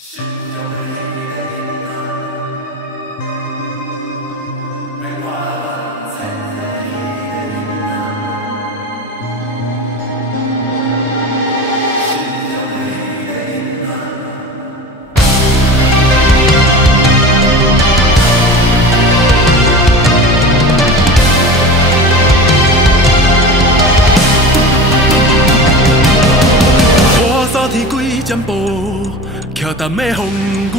心中的迄个囡仔，变化万千的迄个囡仔，心中的迄个囡仔。看山天几针步。 徛淡的风雨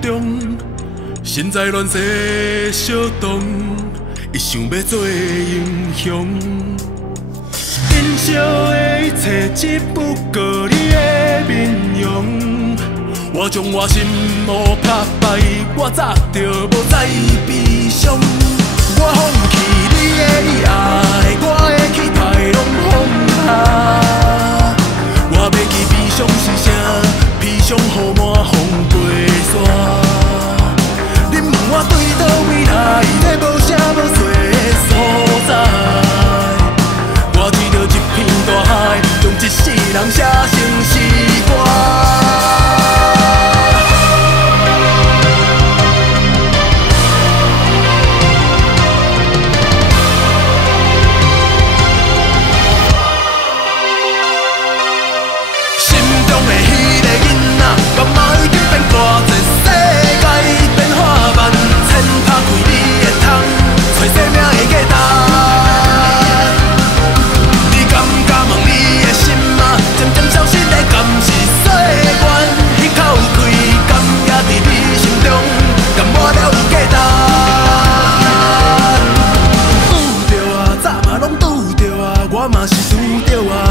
中，身在乱世小动，伊想要做英雄。因烧的一切只不过你的面容。我将我心魔拍败，我早就无再悲伤。我放弃你的爱，我的期待拢放下。我要记悲伤是啥？ 悲伤雨满风飞沙，恁问我对倒位来，在无声无息的所在。我追着一片大海，将一世人写成诗歌。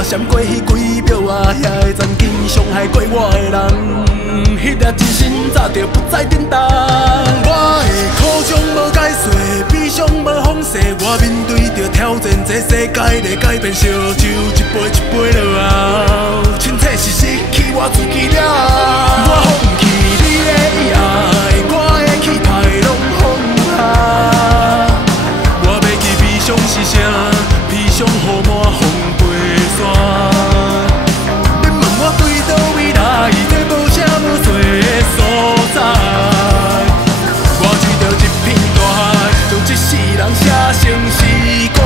闪过迄几秒啊，遐个曾经伤害过我的人，迄粒真心早就不再点动。我的苦衷无解释，悲伤无方式，我面对着挑战，这世界在改变，烧酒一杯一杯落后，亲切是失去我自己了。我放弃你的爱，我的期待拢放下。我要记悲伤是啥，悲伤雨满风。 恁问我对倒位来，在无声无息的所在。我追着一片大海，将一世人写成诗歌。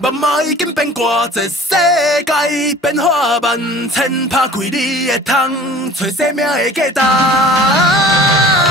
目睭已经变歌，这世界变化万千，拍开你的窗，找生命的价值。